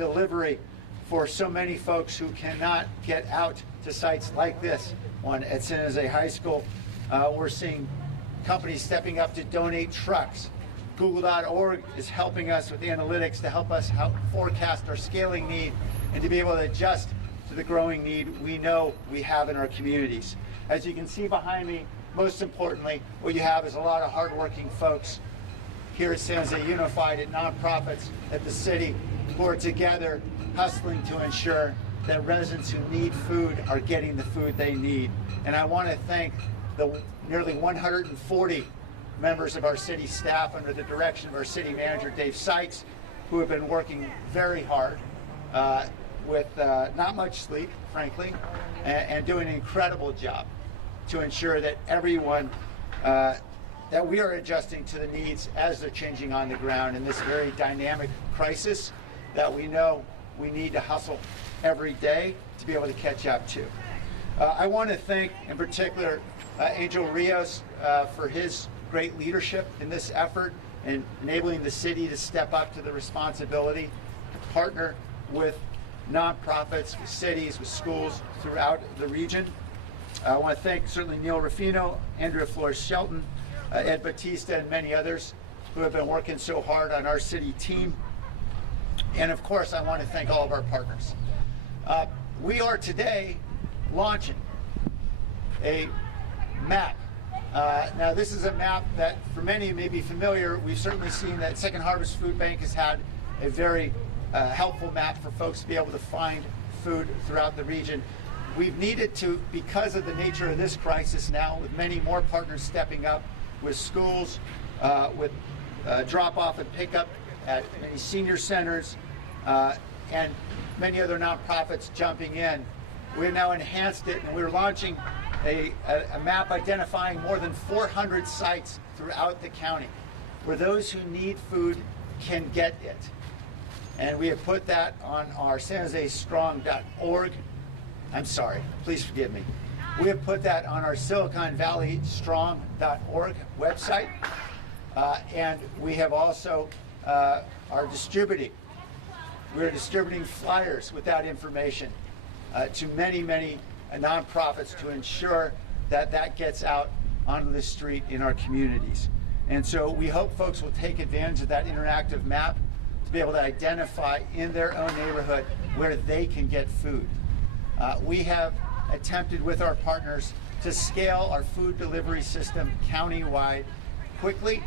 delivery for so many folks who cannot get out to sites like this one at San Jose High School. We're seeing companies stepping up to donate trucks. Google.org is helping us with analytics to help us forecast our scaling need and to be able to adjust to the growing need we know we have in our communities. As you can see behind me, most importantly, what you have is a lot of hardworking folks here at San Jose Unified, at nonprofits, at the city, who are together hustling to ensure that residents who need food are getting the food they need. And I want to thank the nearly 140 members of our city staff under the direction of our city manager, Dave Sykes, who have been working very hard with not much sleep, frankly, and doing an incredible job to ensure that everyone, that we are adjusting to the needs as they're changing on the ground in this very dynamic crisis that we know we need to hustle every day to be able to catch up to. I want to thank, in particular, Angel Rios for his great leadership in this effort and enabling the city to step up to the responsibility to partner with nonprofits, with cities, with schools throughout the region. I want to thank certainly Neil Ruffino, Andrea Flores-Shelton, Ed Batista, and many others who have been working so hard on our city team. And of course, I want to thank all of our partners. We are today launching a map. Now, this is a map that for many may be familiar. We've certainly seen that Second Harvest Food Bank has had a very helpful map for folks to be able to find food throughout the region. We've needed to, because of the nature of this crisis now, with many more partners stepping up, with schools, with drop-off and pickup at many senior centers, and many other nonprofits jumping in. We've now enhanced it, and we're launching a map identifying more than 400 sites throughout the county where those who need food can get it. And we have put that on our sanjosestrong.org. I'm sorry, please forgive me. We have put that on our siliconvalleystrong.org website. And we have also are distributing. We're distributing flyers with that information to many, many nonprofits to ensure that that gets out onto the street in our communities. And so we hope folks will take advantage of that interactive map to be able to identify in their own neighborhood where they can get food. We have attempted with our partners to scale our food delivery system countywide quickly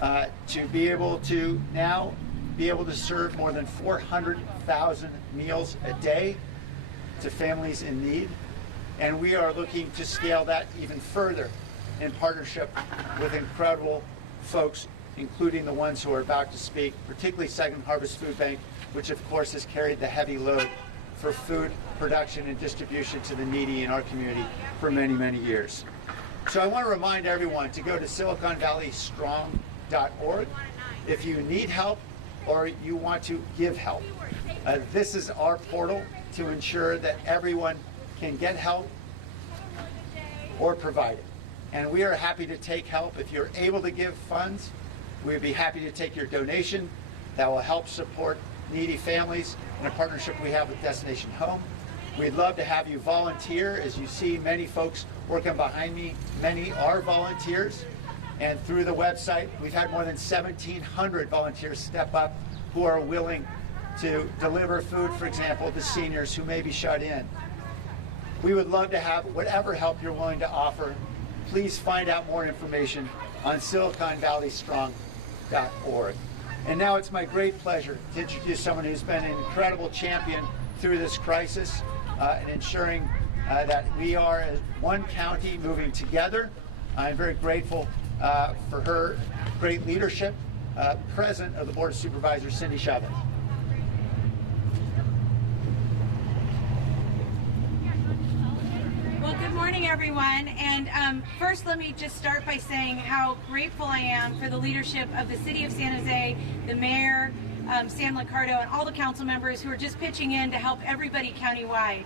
to be able to now be able to serve more than 400,000 meals a day to families in need. And we are looking to scale that even further in partnership with incredible folks, including the ones who are about to speak, particularly Second Harvest Food Bank, which of course has carried the heavy load for food production and distribution to the needy in our community for many, many years. So I want to remind everyone to go to siliconvalleystrong.org if you need help or you want to give help. This is our portal to ensure that everyone can get help or provide it. And we are happy to take help. If you're able to give funds, we'd be happy to take your donation. That will help support needy families in a partnership we have with Destination Home. We'd love to have you volunteer. As you see, many folks working behind me, many are volunteers. And through the website, we've had more than 1,700 volunteers step up who are willing to deliver food, for example, to seniors who may be shut in. We would love to have whatever help you're willing to offer. Please find out more information on siliconvalleystrong.org. And now it's my great pleasure to introduce someone who's been an incredible champion through this crisis and ensuring that we are as one county moving together. I'm very grateful for her great leadership. President of the Board of Supervisors, Cindy Chavez. Well, good morning, everyone. And first, let me just start by saying how grateful I am for the leadership of the City of San Jose, the Mayor, Sam Liccardo, and all the council members who are just pitching in to help everybody countywide.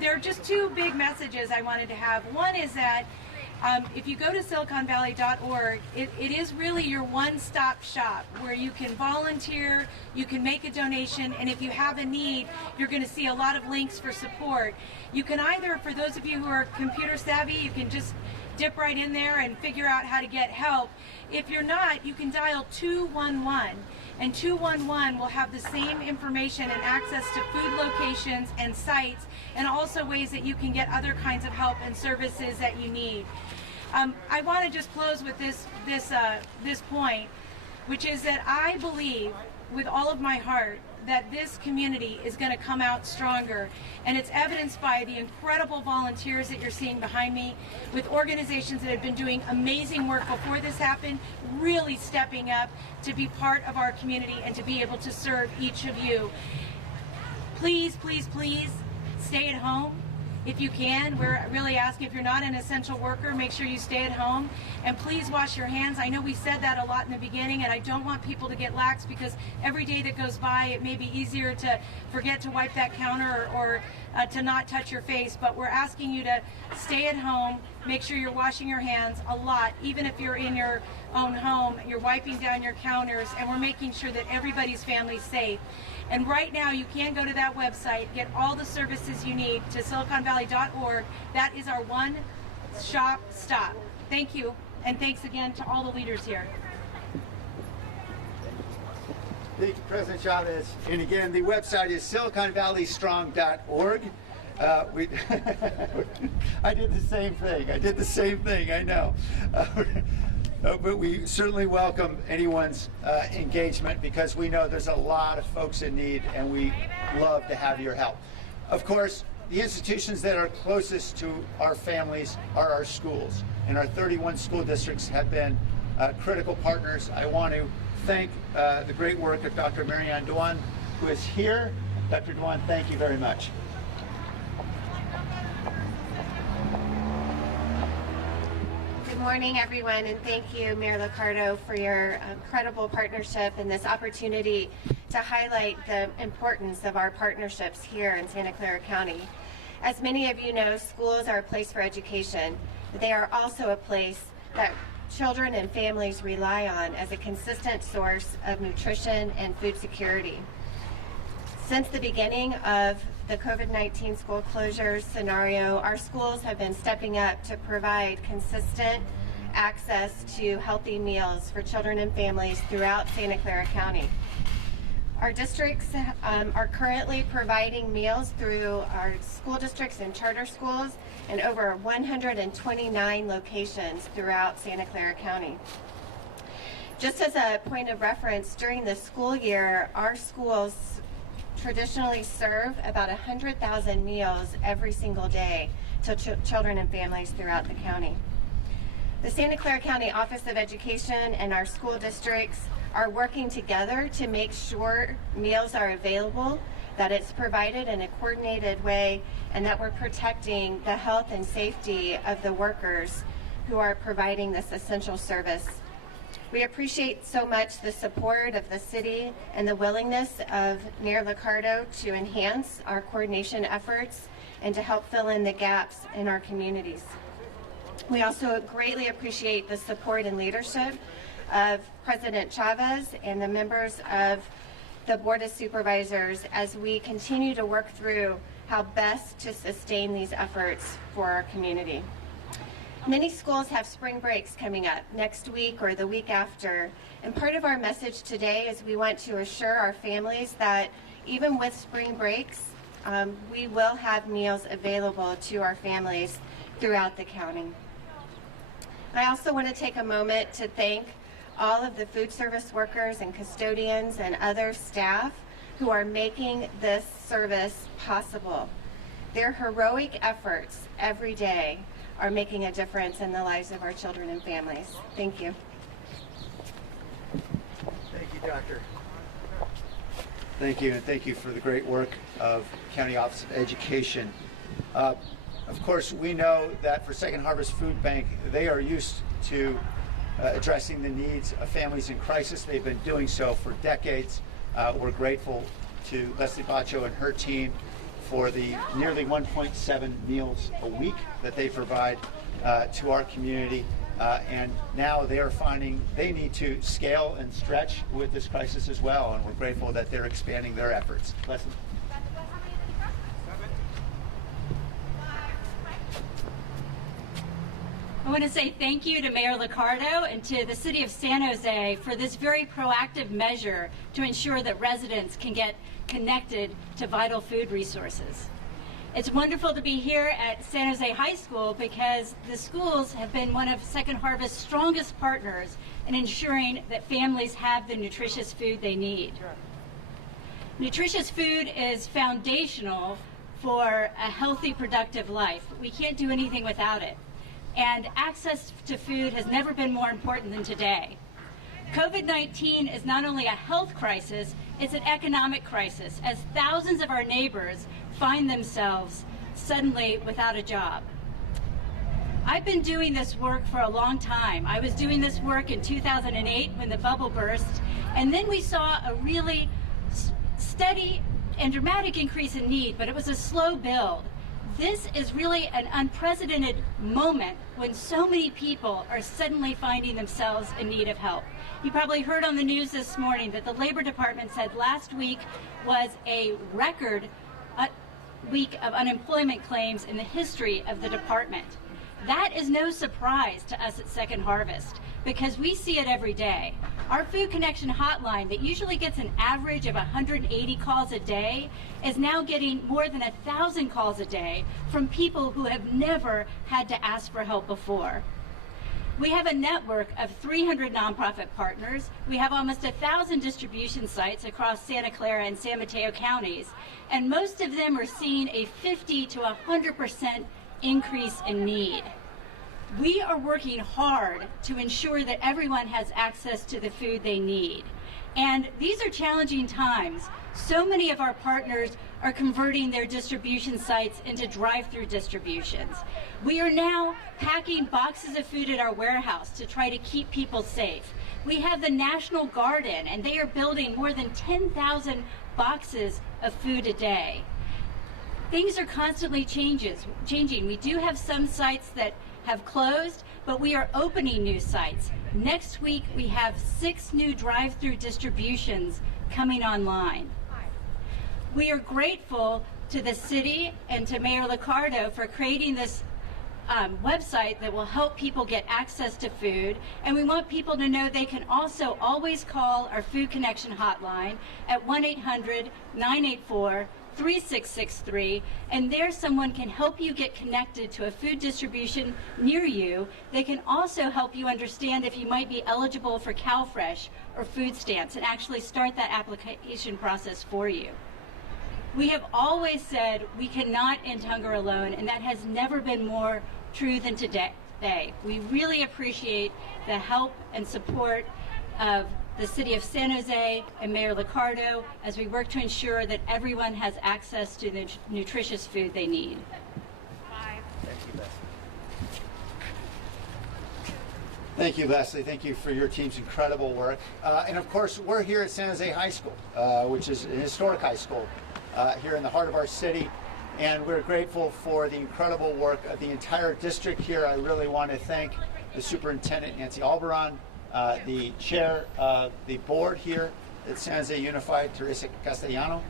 There are just two big messages I wanted to have. One is that If you go to siliconvalley.org, it is really your one-stop shop where you can volunteer, you can make a donation, and if you have a need, you're going to see a lot of links for support. You can either, for those of you who are computer savvy, you can just dip right in there and figure out how to get help. If you're not, you can dial 211, and 211 will have the same information and access to food locations and sites, and also ways that you can get other kinds of help and services that you need. I want to just close with this point, which is that I believe with all of my heart that this community is going to come out stronger, and it's evidenced by the incredible volunteers that you're seeing behind me, with organizations that have been doing amazing work before this happened, really stepping up to be part of our community and to be able to serve each of you. Please, please, please stay at home if you can. We're really asking, if you're not an essential worker, make sure you stay at home, and please wash your hands. I know we said that a lot in the beginning, and I don't want people to get lax, because every day that goes by it may be easier to forget to wipe that counter or to not touch your face, but we're asking you to stay at home, make sure you're washing your hands a lot, even if you're in your own home, you're wiping down your counters, and we're making sure that everybody's family's safe. And right now you can go to that website, get all the services you need to siliconvalley.org. That is our one-stop stop. Thank you, and thanks again to all the leaders here. Thank you, President Chavez. And again, the website is siliconvalleystrong.org. I did the same thing. I know. But we certainly welcome anyone's engagement, because we know there's a lot of folks in need, and we love to have your help. Of course, the institutions that are closest to our families are our schools, and our 31 school districts have been critical partners. I want to thank the great work of Dr. Marianne Dewan, who is here. Dr. Dewan, thank you very much. Good morning, everyone, and thank you, Mayor Liccardo, for your incredible partnership and this opportunity to highlight the importance of our partnerships here in Santa Clara County. As many of you know, schools are a place for education, but they are also a place that children and families rely on as a consistent source of nutrition and food security. Since the beginning of the COVID-19 school closures scenario, our schools have been stepping up to provide consistent access to healthy meals for children and families throughout Santa Clara County. Our districts are currently providing meals through our school districts and charter schools in over 129 locations throughout Santa Clara County. Just as a point of reference, during the school year, our schools traditionally serve about 100,000 meals every single day to children and families throughout the county. The Santa Clara County Office of Education and our school districts are working together to make sure meals are available, that it's provided in a coordinated way, and that we're protecting the health and safety of the workers who are providing this essential service. We appreciate so much the support of the city and the willingness of Mayor Liccardo to enhance our coordination efforts and to help fill in the gaps in our communities. We also greatly appreciate the support and leadership of President Chavez and the members of the Board of Supervisors as we continue to work through how best to sustain these efforts for our community. Many schools have spring breaks coming up next week or the week after, and part of our message today is we want to assure our families that even with spring breaks, we will have meals available to our families throughout the county. I also want to take a moment to thank all of the food service workers and custodians and other staff who are making this service possible. Their heroic efforts every day are making a difference in the lives of our children and families. Thank you. Thank you, Doctor. Thank you, and thank you for the great work of County Office of Education. Of course, we know that for Second Harvest Food Bank, they are used to addressing the needs of families in crisis. They've been doing so for decades. We're grateful to Leslie Baccio and her team for the nearly 1.7 meals a week that they provide to our community. And now they are finding they need to scale and stretch with this crisis as well, and we're grateful that they're expanding their efforts. Leslie? I want to say thank you to Mayor Liccardo and to the City of San Jose for this very proactive measure to ensure that residents can get connected to vital food resources. It's wonderful to be here at San Jose High School because the schools have been one of Second Harvest's strongest partners in ensuring that families have the nutritious food they need. Nutritious food is foundational for a healthy, productive life. We can't do anything without it. And access to food has never been more important than today. COVID-19 is not only a health crisis, it's an economic crisis as thousands of our neighbors find themselves suddenly without a job. I've been doing this work for a long time. I was doing this work in 2008 when the bubble burst, and then we saw a really steady and dramatic increase in need, but it was a slow build. This is really an unprecedented moment when so many people are suddenly finding themselves in need of help. You probably heard on the news this morning that the Labor Department said last week was a record week of unemployment claims in the history of the department. That is no surprise to us at Second Harvest because we see it every day. Our Food Connection hotline that usually gets an average of 180 calls a day is now getting more than 1,000 calls a day from people who have never had to ask for help before. We have a network of 300 nonprofit partners. We have almost 1,000 distribution sites across Santa Clara and San Mateo counties, and most of them are seeing a 50 to 100% increase in need. We are working hard to ensure that everyone has access to the food they need. And these are challenging times. So many of our partners are converting their distribution sites into drive-through distributions. We are now packing boxes of food at our warehouse to try to keep people safe. We have the National Garden, and they are building more than 10,000 boxes of food a day. Things are constantly changing. We do have some sites that have closed, but we are opening new sites. Next week, we have 6 new drive-through distributions coming online. We are grateful to the city and to Mayor Liccardo for creating this website that will help people get access to food, and we want people to know they can also always call our Food Connection hotline at 1-800-984-3663, and there someone can help you get connected to a food distribution near you. They can also help you understand if you might be eligible for CalFresh or food stamps and actually start that application process for you. We have always said we cannot end hunger alone, and that has never been more true than today. We really appreciate the help and support of the City of San Jose and Mayor Liccardo as we work to ensure that everyone has access to the nutritious food they need. Thank you, Leslie. Thank you for your team's incredible work. And of course, we're here at San Jose High School, which is an historic high school here in the heart of our city. And we're grateful for the incredible work of the entire district here. I really want to thank the Superintendent, Nancy Albaran, the chair of the board here at San Jose Unified, Teresa Castellano,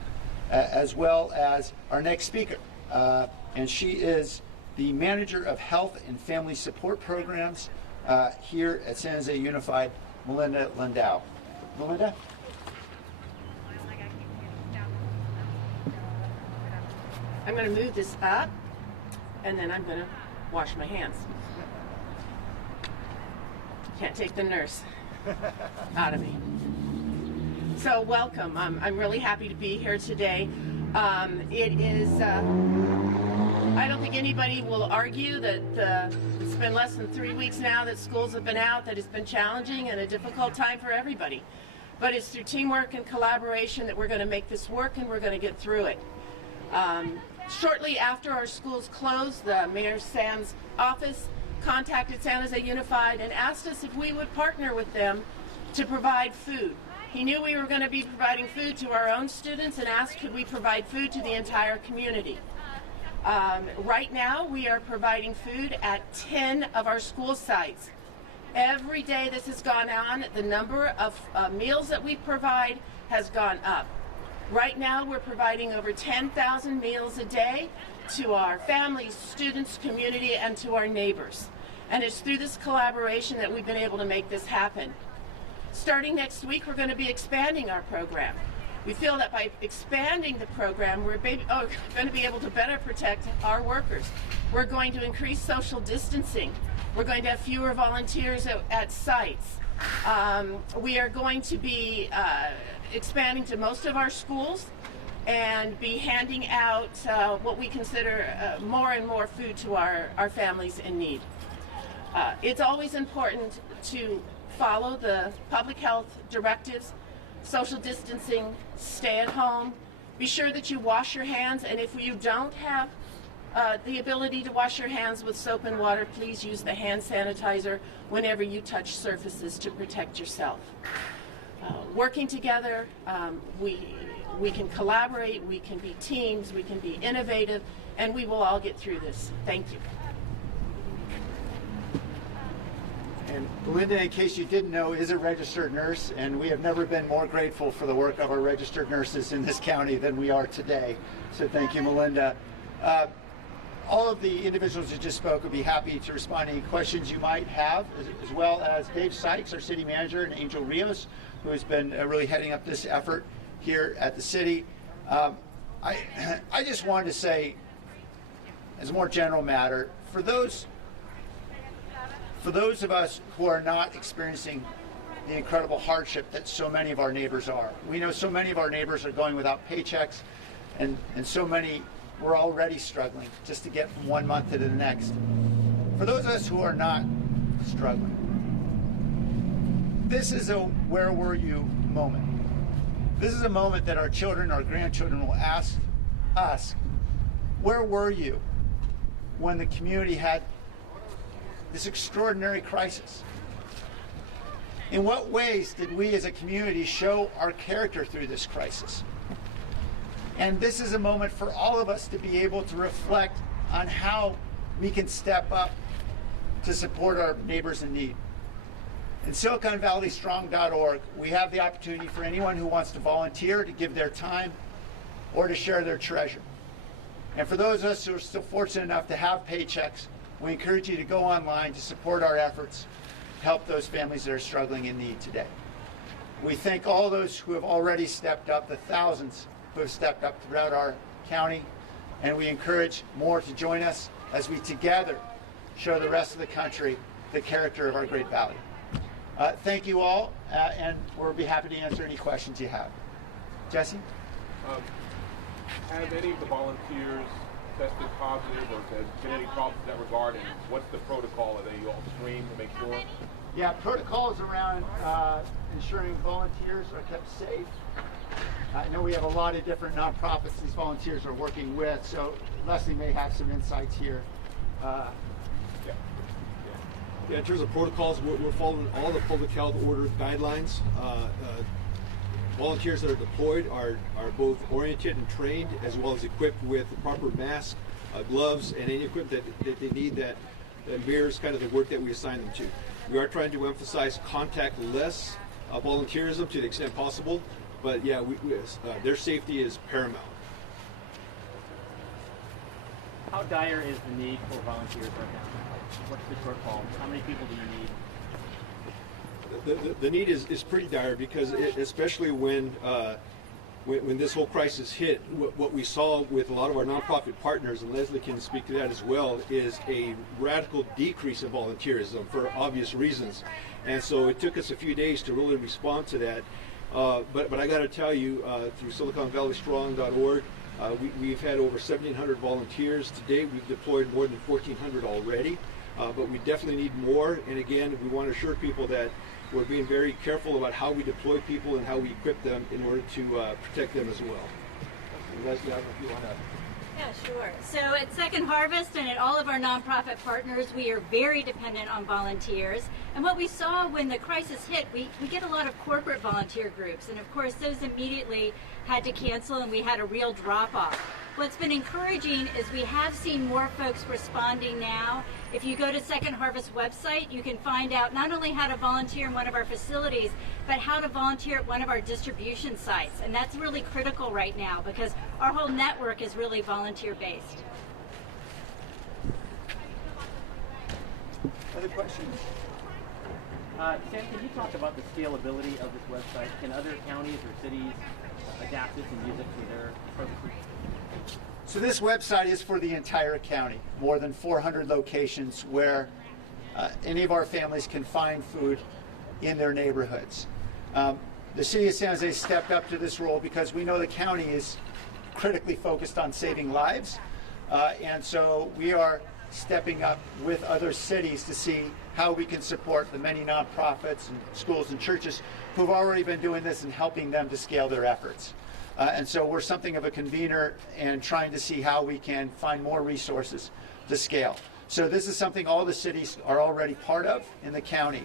as well as our next speaker. And she is the Manager of Health and Family Support Programs here at San Jose Unified, Melinda Landau. Melinda? I'm going to move this up, and then I'm going to wash my hands. Can't take the nurse out of me. So welcome. I'm really happy to be here today. It is, I don't think anybody will argue that it's been less than 3 weeks now that schools have been out, that it's been challenging and a difficult time for everybody. But it's through teamwork and collaboration that we're going to make this work, and we're going to get through it. Shortly after our schools closed, the Mayor Sam's office contacted San Jose Unified and asked us if we would partner with them to provide food. He knew we were going to be providing food to our own students and asked could we provide food to the entire community. Right now, we are providing food at 10 of our school sites. Every day this has gone on, the number of meals that we provide has gone up. Right now, we're providing over 10,000 meals a day to our families, students, community, and to our neighbors. And it's through this collaboration that we've been able to make this happen. Starting next week, we're going to be expanding our program. We feel that by expanding the program, we're going to be able to better protect our workers. We're going to increase social distancing. We're going to have fewer volunteers at sites. We are going to be expanding to most of our schools and be handing out what we consider more and more food to our families in need. It's always important to follow the public health directives, social distancing, stay at home, be sure that you wash your hands, and if you don't have the ability to wash your hands with soap and water, please use the hand sanitizer whenever you touch surfaces to protect yourself. Working together, we can collaborate, we can be teams, we can be innovative, and we will all get through this. Thank you. And Linda, in case you didn't know, is a registered nurse, and we have never been more grateful for the work of our registered nurses in this county than we are today. So thank you, Melinda. All of the individuals who just spoke would be happy to respond to any questions you might have, as well as Dave Sykes, our city manager, and Angel Rios, who has been really heading up this effort here at the city. I just wanted to say, as a more general matter, for those of us who are not experiencing the incredible hardship that so many of our neighbors are. We know so many of our neighbors are going without paychecks, and so many were already struggling just to get from one month to the next. For those of us who are not struggling, this is a where were you moment. This is a moment that our children, our grandchildren will ask us, where were you when the community had this extraordinary crisis? In what ways did we as a community show our character through this crisis? And this is a moment for all of us to be able to reflect on how we can step up to support our neighbors in need. In SiliconValleyStrong.org, we have the opportunity for anyone who wants to volunteer to give their time or to share their treasure. And for those of us who are still fortunate enough to have paychecks, we encourage you to go online to support our efforts to help those families that are struggling in need today. We thank all those who have already stepped up, the thousands who have stepped up throughout our county, and we encourage more to join us as we together show the rest of the country the character of our great valley. Thank you all, and we'll be happy to answer any questions you have. Jesse? Have any of the volunteers tested positive or been any problems in that regard, and what's the protocol? Are they all screened to make sure? Yeah, protocols around ensuring volunteers are kept safe. I know we have a lot of different nonprofits these volunteers are working with, so Leslie may have some insights here. Yeah, in terms of protocols, we're following all the public health order guidelines. Volunteers that are deployed are both oriented and trained, as well as equipped with the proper masks, gloves, and any equipment that they need that mirrors kind of the work that we assign them to. We are trying to emphasize contactless volunteerism to the extent possible, but yeah, their safety is paramount. How dire is the need for volunteers right now? What's the shortfall? How many people do you need? The need is pretty dire because especially when this whole crisis hit, what we saw with a lot of our nonprofit partners, and Leslie can speak to that as well, is a radical decrease in volunteerism for obvious reasons. And so it took us a few days to really respond to that. But I got to tell you, through SiliconValleyStrong.org, we've had over 1,700 volunteers. Today we've deployed more than 1,400 already, but we definitely need more. And again, we want to assure people that we're being very careful about how we deploy people and how we equip them in order to protect them as well. Leslie, I don't know if you want to. Yeah, sure. So at Second Harvest and at all of our nonprofit partners, we are very dependent on volunteers. And what we saw when the crisis hit, we get a lot of corporate volunteer groups. And of course, those immediately had to cancel and we had a real drop-off. What's been encouraging is we have seen more folks responding now. If you go to Second Harvest website, you can find out not only how to volunteer in one of our facilities, but how to volunteer at one of our distribution sites. And that's really critical right now because our whole network is really volunteer-based. Other questions? Sam, can you talk about the scalability of this website? Can other counties or cities adapt this and use it for their purposes? So this website is for the entire county, more than 400 locations where any of our families can find food in their neighborhoods. The City of San Jose stepped up to this role because we know the county is critically focused on saving lives, and so we are stepping up with other cities to see how we can support the many nonprofits and schools and churches who've already been doing this and helping them to scale their efforts. And so we're something of a convener and trying to see how we can find more resources to scale. So this is something all the cities are already part of in the county.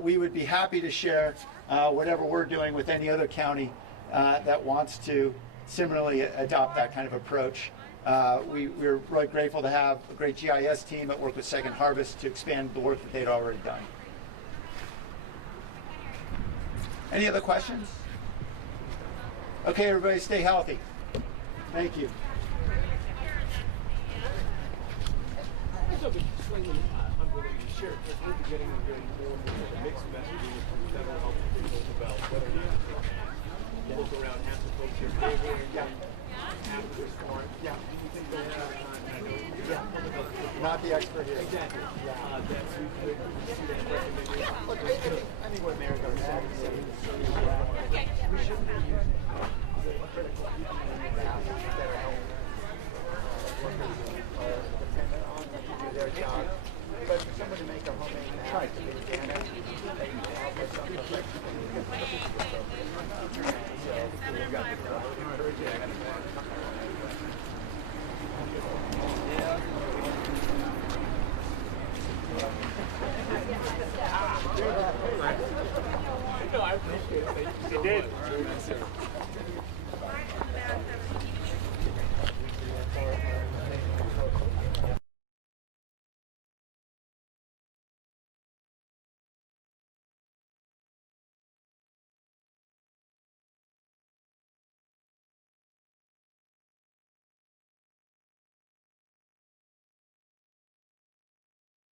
We would be happy to share whatever we're doing with any other county that wants to similarly adopt that kind of approach. We're really grateful to have a great GIS team that worked with Second Harvest to expand the work that they'd already done. Any other questions? Okay, everybody, stay healthy. Thank you. Sure, as we're beginning to hear more and more of the mixed messages from federal health officials about whether or not look around half the folks here stable and half of this foreign. Yeah. Do you think they'll have time? I know. Not the expert here. Exactly. That we could see that recommendation. Look, I think what Mayor goes back and says we shouldn't be using critical people in the staff that are helping workers dependent on them to do their job. But for someone to make a homemade app to make an app, they can help with something like so we've got to encourage it. No, I appreciate it. Thank you so much.